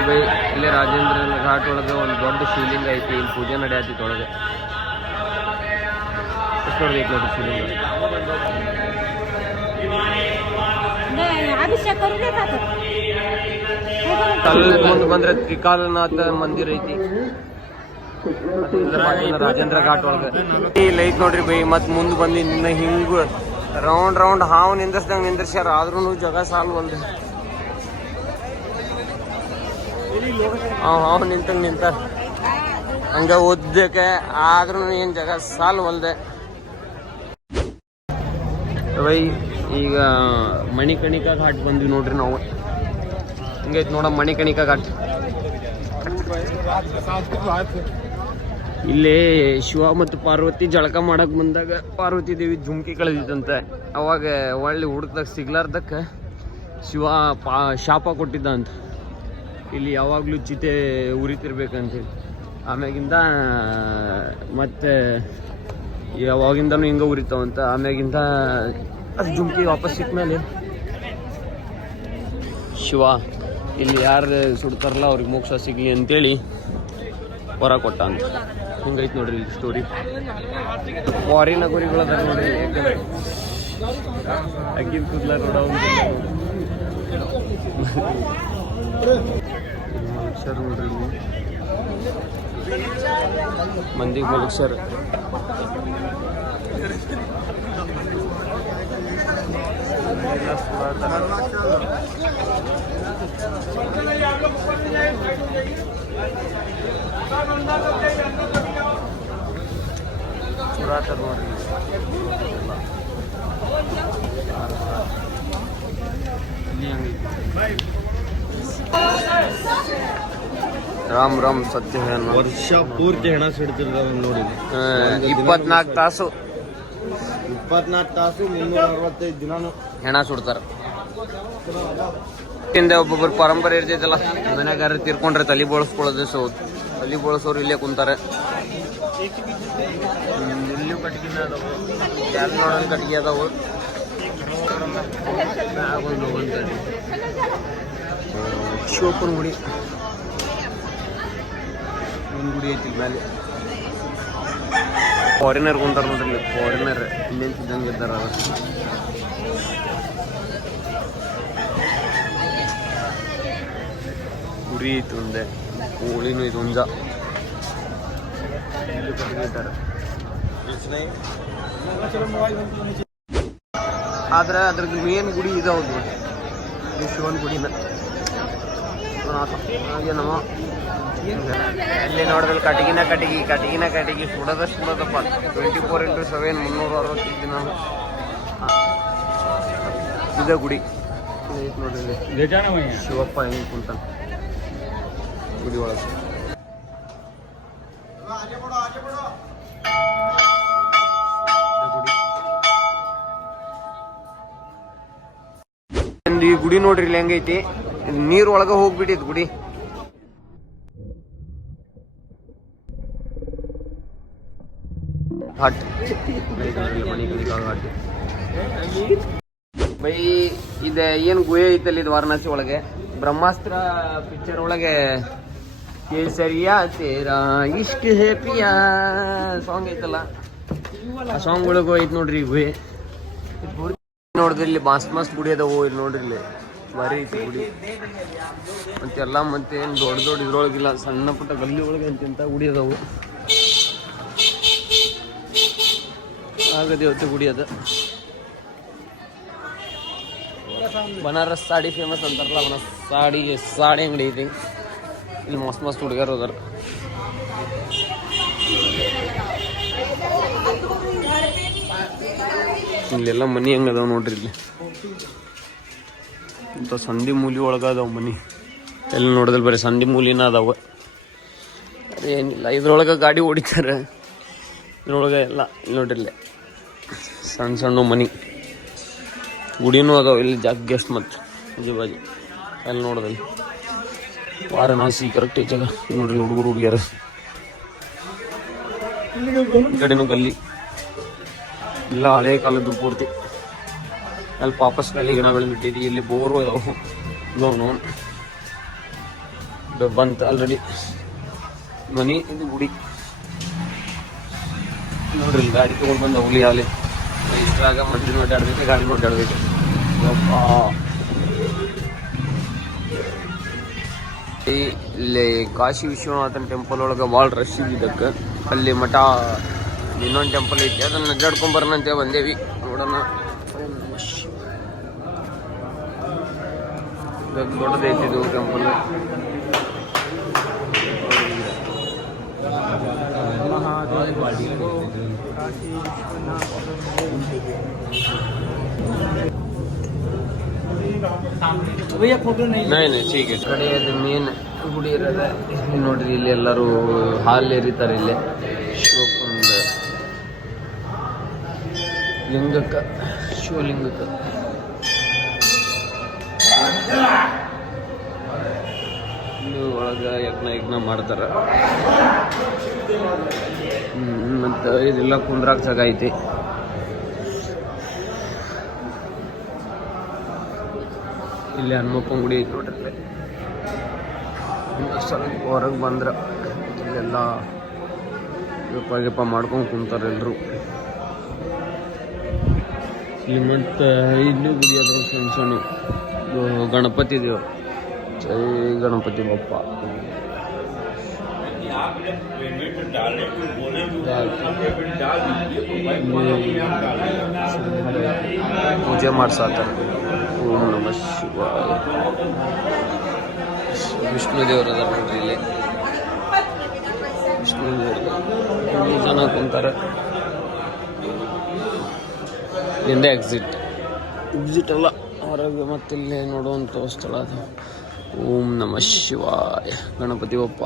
ನೋಡ್ರಿ ಬೈ, ಇಲ್ಲಿ ರಾಜೇಂದ್ರ ಘಾಟ್ ಒಳಗೆ ಒಂದು ದೊಡ್ಡ ಶಿವಲಿಂಗ ಐತಿ. ಇಲ್ಲಿ ಪೂಜೆ ನಡೆಯತ್ತಿತ್ತು ಒಳಗೆ. ಎಷ್ಟು ನೋಡ್ರಿ ಶಿವಲಿಂಗ. ಸ್ವಲ್ಪ ಮುಂದೆ ಬಂದ್ರೆ ತ್ರಿಕಾಲನಾಥ ಮಂದಿರ ಐತಿ. ರಾಜೇಂದ್ರ ಘಾಟ್ ಒಳಗೆ ಇಲ್ಲಿ ಐತಿ ನೋಡ್ರಿ ಬೈ. ಮತ್ ಮುಂದೆ ಬಂದು ಇನ್ನ ಹಿಂಗ ರೌಂಡ್ ಹಾವು ನಿಂದ್ರಸ್ದಂಗ ನಿಂದ್ರಸ್ಯಾರ. ಆದ್ರೂ ಜಾಗ ಸಾಲ್ವಲ್ದು. ಹಾವು ನಿಂತ ಹಂಗ ಓದಕ್ಕೆ ಆದ್ರೂ ಏನ್ ಜಾಗ ಸಾಲ್ವಲ್ದೆ ಬೈ. ಈಗ ಮಣಿಕರ್ಣಿಕಾ ಘಾಟ್ ಬಂದ್ವಿ ನೋಡ್ರಿ ನಾವು. ಹಿಂಗೈತಿ ನೋಡ ಮಣಿಕರ್ಣಿಕಾ ಘಾಟ್. ಇಲ್ಲಿ ಶಿವ ಮತ್ತು ಪಾರ್ವತಿ ಜಳಕ ಮಾಡಕ್ ಬಂದಾಗ ಪಾರ್ವತಿ ದೇವಿ ಜುಮ್ಕಿ ಕಳೆದಿತ್ತಂತೆ. ಅವಾಗ ಒಳ್ಳೆ ಹುಡುಕ್ದಾಗ ಸಿಗ್ಲಾರ್ದಕ್ಕ ಶಿವ ಶಾಪ ಕೊಟ್ಟಿದ್ದ ಅಂತ. ಇಲ್ಲಿ ಯಾವಾಗಲೂ ಚಿತೆ ಉರಿತಿರ್ಬೇಕಂತೇಳಿ. ಆಮ್ಯಾಗಿಂದ ಮತ್ತೆ ಯಾವಾಗಿಂದನೂ ಹಿಂಗೆ ಉರಿತಾವಂತ. ಆಮ್ಯಾಗಿಂದ ಅದು ಜುಮ್ಕಿ ವಾಪಸ್ ಸಿಕ್ಮೇಲೆ ಶಿವ ಇಲ್ಲಿ ಯಾರು ಸುಡ್ತಾರಲ್ಲ ಅವ್ರಿಗೆ ಮೋಕ್ಷ ಸಿಗಲಿ ಅಂತೇಳಿ ಹೊರ ಕೊಟ್ಟ ಅಂತ. ಹಿಂಗೈತೆ ನೋಡ್ರಿ ಇಲ್ಲಿ ಸ್ಟೋರಿ. ಫಾರಿನ ಗುರಿಗಳದ ನೋಡ್ರಿ. ಅಗ್ಗಿನ ಕೂದಲ ನೋಡ ಮಲಕ್ಷರ್ ನೋಡ್ರಿ. ಮಂದಿಗೆ ಮಲಕ್ಷರ್. ಚುರಾತರ ನೋಡ್ರಿ. ರಾಮ್ ರಾಮ್ ಸತ್ಯ ವರ್ಷ ಪೂರ್ತಿ ಹೆಣ ಸಿಡ್ತಿರ್ತಾವ ನೋಡಿ. 24 ತಾಸು 365 ದಿನಾನು ಹೆಣ ಸುಡ್ತಾರ. ಒಬ್ಬೊಬ್ಬರು ಪರಂಪರೆ ಇರ್ತೈತಲ್ಲ, ಮನ್ಯಾಗಾರ ತೀರ್ಕೊಂಡ್ರೆ ತಲೆ ಬೋಳಿಸ್ಕೊಳ್ಳೋದು. ತಲೆ ಬೋಳಿಸೋರು ಇಲ್ಲೇ ಕುಂತಾರೆ. ಇಲ್ಲೂ ಕಟ್ಗಿನ ಅದಾವು, ಯಾರು ನೋಡೋದು ಕಟ್ಗೆ ಅದಾವು. ಶಿವಪ್ಪನ ಗುಡಿ, ಒಂದು ಗುಡಿ ಐತಿ ಮೇಲೆ. ಫಾರಿನರ್ ಕುಂತಾರ ನೋಡ್ರಿ. ಫಾರಿನರ್ ಇಲ್ಲೇನ್ ಸಿದ್ದಂಗೆ ಇದ್ದಾರ. ಗುರಿ ಐತಿ ಒಂದೆ, ಕೋಳಿನೂ ಇದು ಹುಂಜ. ಆದ್ರೆ ಅದ್ರದ್ದು ಮೇನ್ ಗುಡಿ ಇದಾವುದು ಶಿವನ್ ಗುಡಿನ. ಹಾಗೆ ನಮ್ಮ ಅಲ್ಲಿ ನೋಡಿದ್ರೆ ಕಟಗಿನ ಸುಡೋದಪ್ಪ. 24x7 365 ದಿನ ಇದೇ ಗುಡಿ. ನೋಡ್ರಿ ಶಿವಪ್ಪ ಹೆಂಗೆ ಕುಂತ ಗುಡಿ ಒಳಗೆ. ಈ ಗುಡಿ ನೋಡ್ರಿ ಇಲ್ಲಿ ಹೆಂಗೈತಿ. ನೀರ್ ಒಳಗ ಹೋಗ್ಬಿಟ್ಟಿದ್ ಗುಡಿ. ಘಾಟ್ ಬೈ. ಇದ ಏನ್ ಗುಹೆ ಐತಲ್ಲ, ಇದು ವಾರಣಾಸಿ ಒಳಗೆ. ಬ್ರಹ್ಮಾಸ್ತ್ರ ಪಿಕ್ಚರ್ ಒಳಗೆ ಕೇಸರಿಯಾ ತೇರಾ ಇಷ್ಕ್ ಹೇ ಪಿಯಾ ಸಾಂಗ್ ಐತಲ್ಲ, ಆ ಸಾಂಗ್ ಒಳಗೂ ಐತ್ ನೋಡ್ರಿ ಗುಹೆ. ನೋಡಿದ್ರಿ ಇಲ್ಲಿ ಮಸ್ತ್ ಗುಡಿ ಅದಾವು. ಇಲ್ಲಿ ನೋಡ್ರಿ ಇಲ್ಲಿ ಭಾರಿ ಐತಿ ಗುಡಿ. ಮತ್ತೆಲ್ಲ ಮತ್ತೆ ಏನು ದೊಡ್ಡ ಇದ್ರೊಳಗಿಲ್ಲ, ಸಣ್ಣ ಪುಟ್ಟ ಗಲ್ಲಿ ಒಳಗೆ ಅಂತಿಂತ ಗುಡಿ ಅದಾವು. ಆಗದೇವತೆ ಗುಡಿ ಅದ. ಬನಾರಸ್ ಸಾಡಿ ಫೇಮಸ್ ಅಂತಾರಲ್ಲ, ಬನಾರಸ್ ಸಾಡಿ ಅಂಗಡಿ ಐತಿ. ಇಲ್ಲಿ ಮಸ್ತ್ ಹುಡುಗರು ಹೋದಾರ. ಇಲ್ಲೆಲ್ಲ ಮನಿ ಹಂಗ ಅದಾವ ನೋಡ್ರಿ. ಇಲ್ಲಿ ಇಂಥ ಸಂಧಿ ಮೂಲಿ ಒಳಗ ಅದಾವ ಮನಿ. ಎಲ್ಲಿ ನೋಡಿದ್ರೆ ಬರೀ ಸಂಧಿ ಮೂಲಿನ ಅದಾವ. ಏನಿಲ್ಲ, ಇದ್ರೊಳಗೆ ಗಾಡಿ ಹೊಡಿತಾರೆ. ಇದ್ರೊಳಗೆ ಎಲ್ಲ ಇಲ್ಲಿ ನೋಡ್ರಿ ಸಣ್ಣ ಮನಿ. ಗುಡಿನೂ ಅದಾವ ಇಲ್ಲಿ ಜಾಗ್ಗೆಸ್ಟ್. ಮತ್ತು ಬಾಜು ಅಲ್ಲಿ ನೋಡೋದಲ್ಲಿ ವಾರಣಾಸಿ ಕರೆಕ್ಟ್ ಜಾಗ ನೋಡ್ರಿ. ಹುಡುಗಿಯರ ಈ ಕಡೆನೂ ಗಲ್ಲಿ ಇಲ್ಲ, ಹಳೆ ಕಾಲದ್ದು ಪೂರ್ತಿ. ಅಲ್ಲಿ ವಾಪಸ್ ಕಲ್ಲಿ ಗಿಡಗಳು ಬಿಟ್ಟಿದ್ವಿ. ಇಲ್ಲಿ ಬೋರು ಅದಾವು. ಬಂತು ಆಲ್ರೆಡಿ ಮನಿ. ಇದು ಗುಡಿ ನೋಡ್ರಿ, ಗಾಡಿ ತಗೊಂಡು ಬಂದ ಹುಲಿ ಹಾಲಿ ಇಷ್ಟಾಗ ಮಂದಿ ನೋಡಾಡ್ಬೇಕು, ಗಾಡಿ ನೋಡಾಡ್ಬೇಕು. ಇಲ್ಲಿ ಕಾಶಿ ವಿಶ್ವನಾಥನ್ ಟೆಂಪಲ್ ಒಳಗೆ ಭಾಳ ರಶ್ ಇದಕ್ಕೆ. ಅಲ್ಲಿ ಮಠ ಇನ್ನೊಂದು ಟೆಂಪಲ್ ಐತಿ, ಅದನ್ನ ಅಡ್ಡಾಡ್ಕೊಂಬರ್ನಂತೆ ಬಂದೇವಿ. ನೋಡೋಣ. ದೊಡ್ಡದೈತಿ ಇದು ಟೆಂಪಲ್. ಈ ಕಡೆ ಅದು ಮೇನ್ ಗುಡಿ ಇರೋದ ನೋಡ್ರಿ. ಇಲ್ಲಿ ಎಲ್ಲರೂ ಹಾಲ್ ಎರಿತಾರೆ. ಇಲ್ಲಿ ಶಿವಪ್ಪಂದ ಲಿಂಗಕ್ಕ, ಶಿವಲಿಂಗಕ್ಕ ಇದು ಒಳಗ ಯಜ್ಞ ಮಾಡ್ತಾರ. ಮತ್ತು ಇದೆಲ್ಲ ಕುಂದ್ರಾಕ್ ಜಾಗ ಐತಿ. ಇಲ್ಲಿ ಹನುಮಪ್ಪನ ಗುಡಿ ಐತಿ ನೋಡ್ರಿ. ಸ್ವಲ್ಪ ಹೊರಗೆ ಬಂದ್ರೆ ಇಲ್ಲೆಲ್ಲ ಗಿಪ್ಪ ಮಾಡ್ಕೊಂಡು ಕುಂತಾರೆ ಎಲ್ಲರೂ. ಇಲ್ಲಿ ಮತ್ತು ಇಲ್ಲೂ ಗುಡಿ ಅದ್ರ ಸಣ್ಣ ಸಣ್ಣ ಗಣಪತಿ ದೇವ್ರು. ಜೈ ಗಣಪತಿ ಬಪ್ಪ. ಪೂಜೆ ಮಾಡ್ಸಾತಾರೆ. ಓಂ ನಮಃ ಶಿವಾಯ. ವಿಷ್ಣು ದೇವರದ ನೋಡ್ರಿ ಇಲ್ಲಿ. ವಿಷ್ಣು ದೇವರು ಜನ ಕುಂತಾರೆ. ಇಲ್ಲಿಂದ ಎಕ್ಸಿಟ್ ಅಲ್ಲ, ಹೊರಗೆ ಮತ್ತಿಲ್ಲಿ ನೋಡುವಂಥ ಸ್ಥಳ ಅದು. ಓಂ ನಮಃ ಶಿವಾಯ. ಗಣಪತಿ ಬಪ್ಪ.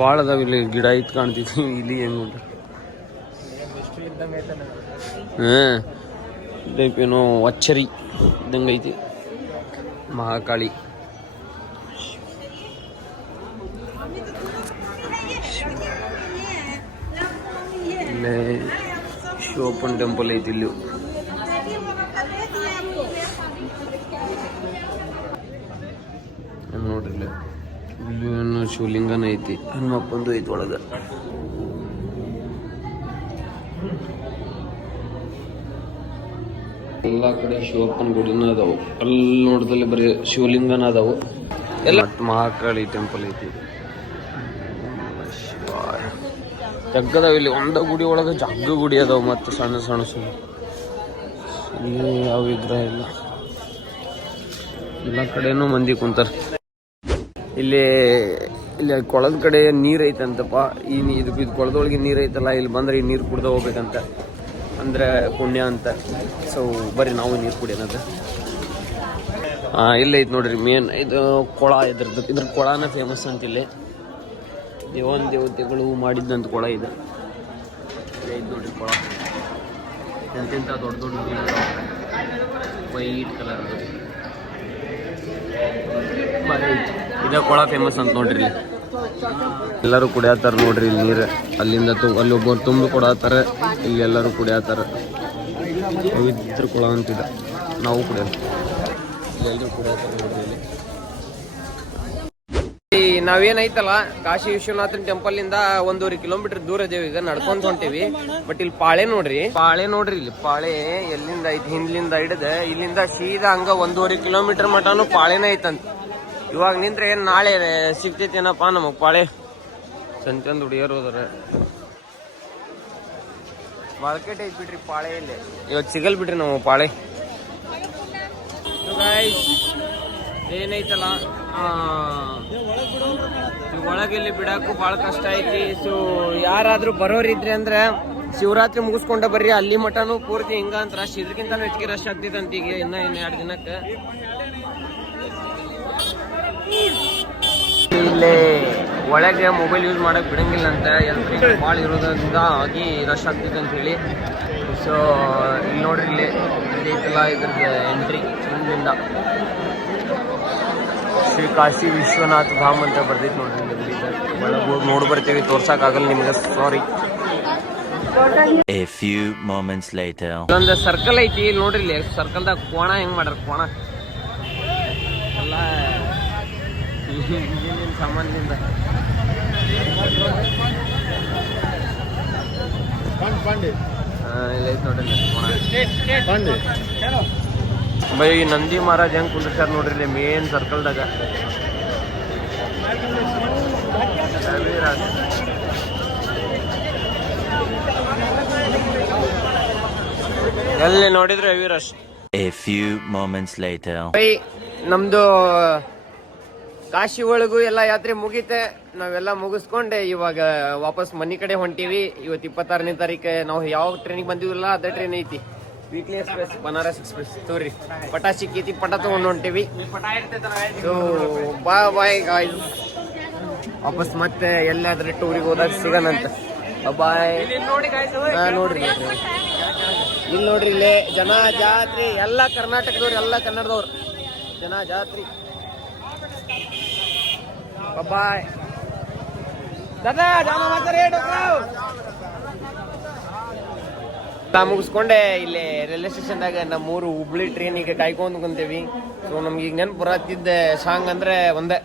ಭಾಳ ಅದಾವ ಇಲ್ಲಿ. ಗಿಡ ಇತ್ತು ಕಾಣ್ತಿದ್ವಿ ಇಲ್ಲಿ. ಏನು ನೋಡ್ರಿ, ಏನೋ ಅಚ್ಚರಿ ಇದ್ದಂಗೆ ಐತಿ. ಮಹಾಕಾಳಿ. ಇಲ್ಲೇ ಶಿವಪ್ಪನ ಟೆಂಪಲ್ ಐತಿ. ಇಲ್ಲಿ ನೋಡ್ರಿ, ಇಲ್ಲಿ ಏನು ಶಿವಲಿಂಗನ ಐತಿ. ಹನುಮಪ್ಪಂದು ಐತಿ ಒಳಗೆ. ಎಲ್ಲ ಕಡೆ ಶಿವಪ್ಪನ ಗುಡಿನ ಅದಾವು. ಅಲ್ಲಿ ನೋಡಿದಲ್ಲಿ ಬರೀ ಶಿವಲಿಂಗನ ಅದಾವು. ಎಲ್ಲ ಮಹಾಕಾಳಿ ಟೆಂಪಲ್ ಐತಿ. ಜಗ್ಗದಾವ ಇಲ್ಲಿ. ಒಂದ ಗುಡಿ ಒಳಗೆ ಜಗ್ಗ ಗುಡಿ ಅದಾವ. ಮತ್ತು ಸಣ್ಣ ಸಣ್ಣ ಇಲ್ಲಿ ಯಾವ ವಿಗ್ರಹ ಇಲ್ಲ. ಎಲ್ಲ ಕಡೆನೂ ಮಂದಿ ಕುಂತಾರ. ಇಲ್ಲಿ ಕೊಳದ ಕಡೆ ನೀರು ಐತಂತಪ್ಪ. ಇದು ಕೊಳದೊಳಗೆ ನೀರು ಐತಲ್ಲ, ಇಲ್ಲಿ ಬಂದ್ರೆ ಈ ನೀರು ಕುಡ್ದು ಹೋಗ್ಬೇಕಂತ, ಅಂದ್ರೆ ಪುಣ್ಯ ಅಂತ. ಸೊ ಬರ್ರಿ ನಾವು ನೀರು ಕುಡಿಯೋಣದು. ಇಲ್ಲ ಐತೆ ನೋಡ್ರಿ ಮೇನ್ ಇದು ಕೊಳ. ಇದ್ರ ಕೊಳನ ಫೇಮಸ್ ಅಂತ. ಇಲ್ಲಿ ದೇವತೆಗಳು ಮಾಡಿದ್ದಂತ ಕೊಳ ಇದೆ. ಐತೆ ನೋಡ್ರಿ ಕೊಳ. ಎಂತೆಂಥ ದೊಡ್ಡ ದೊಡ್ಡ ವೈಟ್ ಕಲರ್ ಇದ ಕೊಳ ಫೇಮಸ್ ಅಂತ ನೋಡ್ರಿ. ಇಲ್ಲಿ ಎಲ್ಲರೂ ಕುಡಿಯತ್ತಾರ ನೋಡ್ರಿ. ಇಲ್ಲಿ ನೀರು ಅಲ್ಲಿಂದ ಅಲ್ಲಿ ಒಬ್ಬರು ತುಂಬ ಕೊಡತ್ತಾರ. ಇಲ್ಲಿ ಎಲ್ಲರೂ ಕುಡಿಯತ್ತಾರ. ಪವಿತ್ರ ಕೊಳ ಅಂತಿದ. ನಾವು ಕುಡಿಯೋದು. ಇಲ್ಲಿ ಎಲ್ಲರೂ ಕುಡಿಯತ್ತಾರ ನೋಡ್ರಿ. ಇಲ್ಲಿ ನಾವೇನೈತಲ್ಲ ಕಾಶಿ ವಿಶ್ವನಾಥನ್ ಟೆಂಪಲ್ ಇಂದ 1.5 ಕಿಲೋಮೀಟರ್ ದೂರ ಇದೇವಿ. ಈಗ ನಡ್ಕೊಂತ ಹೊಂಟೇವಿ. ಬಟ್ ಇಲ್ಲಿ ಪಾಳೆ ನೋಡ್ರಿ. ಇಲ್ಲಿ ಪಾಳೆ ಎಲ್ಲಿಂದ ಐತಿ, ಹಿಂದ್ಲಿಂದ ಹಿಡಿದ ಇಲ್ಲಿಂದ ಸೀದಾ ಹಂಗ 1.5 ಕಿಲೋಮೀಟರ್ ಮಟನು ಪಾಳೆನ ಐತಂತ. ಇವಾಗ ನಿಂತ್ರೆ ಏನ್ ನಾಳೆ ಸಿಗ್ತೈತೇನಪ್ಪ ನಮಗ್ ಪಾಳೆ. ಚಂದ ಹುಡುಗಿಯರು ಹೋದ್ರ ಮಾರ್ಕೆಟ್ ಐತಿ ಬಿಡ್ರಿ ಪಾಳೆ. ಇಲ್ಲಿ ಇವತ್ತು ಸಿಗಲ್ ಬಿಡ್ರಿ ನಾವು ಪಾಳೆ. ಏನೈತಲ್ಲ ಒಳಗೆ ಇಲ್ಲಿ ಬಿಡಾಕು ಭಾಳ ಕಷ್ಟ ಐತಿ. ಸೊ ಯಾರಾದ್ರೂ ಬರೋರಿದ್ರಿ ಅಂದ್ರೆ ಶಿವರಾತ್ರಿ ಮುಗಿಸ್ಕೊಂಡ ಬರ್ರಿ. ಅಲ್ಲಿ ಮಟನು ಪೂರ್ತಿ ಹಿಂಗ ಅಂತ ರಶ್. ಇದಕ್ಕಿಂತ ಹೆಚ್ಚಿಗೆ ರಶ್ ಆಗ್ತೈತಂತ. ಈಗ ಇನ್ನು 2 ದಿನಕ್ಕೆ ಇಲ್ಲಿ ಒಳಗೆ ಮೊಬೈಲ್ ಯೂಸ್ ಮಾಡಕ್ ಬಿಡಂಗಿಲ್ಲ ಅಂತ. ಎಲ್ರಿಗೂ ಭಾಳ ಇರೋದ್ರಿಂದ ಆಗಿ ರಶ್ ಆಗ್ತೈತೆ ಅಂತ ಹೇಳಿ. ಸೊ ಇಲ್ಲಿ ನೋಡ್ರಿ, ಇಲ್ಲಿ ಐತಲ್ಲ ಇದ್ರದ್ದು ಎಂಟ್ರಿ ಹಿಂದಿಂದ ಶ್ರೀ ಕಾಶಿ ವಿಶ್ವನಾಥ ಧಾಮ್ ಅಂತ ಬರ್ದೈತೆ ನೋಡ್ರಿ. ಒಳಗೆ ಹೋಗಿ ನೋಡಿ ಬರ್ತೀವಿ. ತೋರ್ಸಕ್ಕಾಗಲ್ಲ ನಿಮ್ಗೆ, ಸಾರಿ. A few moments later. ಒಂದು ಸರ್ಕಲ್ ಐತಿ. ಇಲ್ಲಿ ನೋಡ್ರಿ, ಇಲ್ಲಿ ಸರ್ಕಲ್ದಾಗ ಕೋಣ ಹೆಂಗ್ ಮಾಡ್ಯಾರ. ಕೋಣ ಏನೇನು ಸಾಮಾನ್ಯದಿಂದ ಪಾಂಡೆ ಇಲ್ಲ ಐತೆ ನೋಡ್ರಿ ಪಾಂಡೆ ಬೈ ನಂದಿ ಮಹಾರಾಜ್ ಹೆಂಗೆ ಕುಂದಿರ್ತಾರೆ ನೋಡ್ರಿ ಇಲ್ಲಿ ಮೇನ್ ಸರ್ಕಲ್ದಾಗ. ಎಲ್ಲಿ ನೋಡಿದ್ರೆ heavy rush. A few moments later. By ನಮ್ದು ಕಾಶಿ ಒಳಗೂ ಎಲ್ಲ ಯಾತ್ರೆ ಮುಗೀತೆ. ನಾವೆಲ್ಲ ಮುಗಿಸ್ಕೊಂಡೆ ಇವಾಗ ವಾಪಸ್ ಮನೆ ಕಡೆ ಹೊಂಟೀವಿ. ಇವತ್ತು 26ನೇ ತಾರೀಕು ನಾವು ಯಾವ ಟ್ರೈನಿಗೆ ಬಂದಿವಿಲ್ಲ ಅದೇ ಟ್ರೈನ್ ಐತಿ, ವೀಕ್ಲಿ ಎಕ್ಸ್ಪ್ರೆಸ್ ಬನಾರಸ್ ಎಕ್ಸ್ಪ್ರೆಸ್. ತೋರಿ ಪಟ ಸಿಕ್ಕೈತಿ, ಪಟ ತಗೊಂಡು ಹೊಂಟೀವಿ. ಸೊ ಬಾಯ್ ಗಾಯ್ಸ್, ವಾಪಸ್ ಮತ್ತೆ ಎಲ್ಲಾದ್ರೆ ಟೂರಿಗೆ ಹೋದಾಗ ಸಿಗೋಣಂತ. ಬಾಯ್. ನೋಡ್ರಿ ಇಲ್ಲಿ ನೋಡ್ರಿ, ಇಲ್ಲೇ ಜನ ಜಾತ್ರೆ ಎಲ್ಲ ಕರ್ನಾಟಕದವ್ರು, ಎಲ್ಲ ಕನ್ನಡದವ್ರು ಜನ ಜಾತ್ರೆ. ಬಾಯ್ ದಾದಾ ಮುಗಿಸ್ಕೊಂಡೆ ಇಲ್ಲೇ ರೈಲ್ವೆ ಸ್ಟೇಷನ್ದಾಗ ನಮ್ಮೂರು ಹುಬ್ಳಿ ಟ್ರೈನಿಗೆ ಕಾಯ್ಕೊಂಡು ಕುಂತೇವಿ. ಸೊ ನಮ್ಗೆ ಈಗ ನೆನಪು ಬರತ್ತಿದ್ದೆ ಸಾಂಗ್ ಅಂದ್ರೆ ಒಂದೇ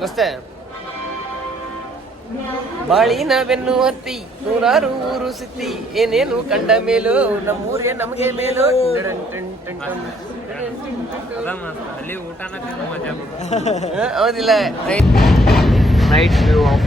ದೋಸ್ತೆ, ಬಾಳಿನ ಬೆನ್ನು ಹತ್ತಿ ನೂರಾರು ಊರು ಸುತ್ತಿ ಏನೇನು ಕಂಡ ಮೇಲೂ ನಮ್ಮೂರೇ ನಮಗೆ ಮೇಲೂ. ಅಲ್ಲಿ ಊಟನ ಹೌದಿಲ್ಲ. Night view of